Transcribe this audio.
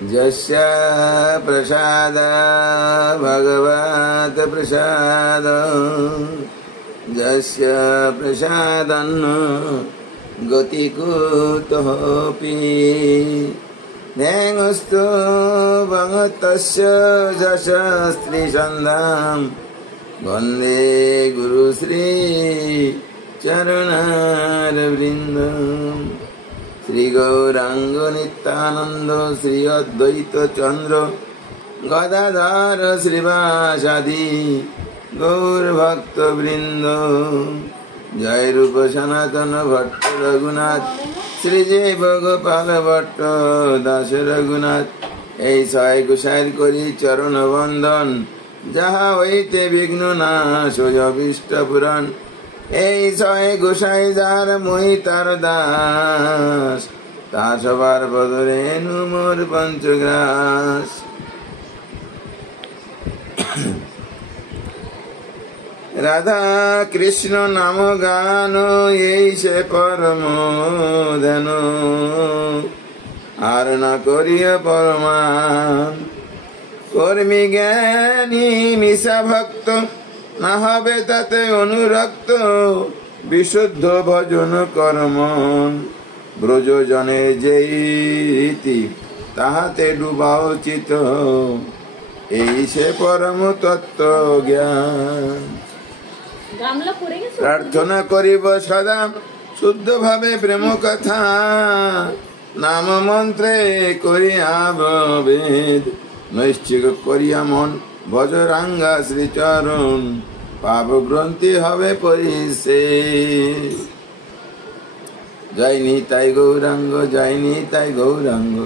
यस्य प्रसाद भगवत प्रसाद यस्य प्रसादन्न गति कुतोऽपि नेङ्गस्तु भगतस्य यशस्त्री सन्धाम वन्दे गुरुश्री चरणारविन्दम्। श्री गौरांग नित्यानंद श्री अद्वैत चंद्र गदाधर श्रीवासादि गौर भक्त वृंद। जय रूप सनातन भट्ट रघुनाथ श्री जय गोपाल भट्ट दास रघुनाथ। এই ছয় গোসাইর করি চরণ বন্দন যাহা হইতে বিঘ্ন নাশ অভীষ্ট পুরাণ। এই ছয় গোসাই যার মই তার দাস তা সবার বদরে মোর পঞ্চগ্রাস। রাধা কৃষ্ণ নাম গান এই সে পরম ধ্যান আর না করিয়া পরমান। কর্মী জ্ঞানী মিশা ভক্ত না হবে তাতে অনুরক্ত বিশুদ্ধ ভজন কর্ম। ব্রজজনে যেই রীতি তাহাতে ডুবা উচিত এই সে পরম তত্ত্ব জ্ঞান। প্রার্থনা করিব সদা শুদ্ধ ভাবে প্রেম কথা নাম মন্ত্রে করিয়া বেদ নৈশ্চিক করিয়া মন ভজরাঙ্গা শ্রীচরণ পাপ গ্রন্থি হবে পরিশেষ। জয় নিতাই গৌরাঙ্গ জয় নিতাই গৌরাঙ্গ।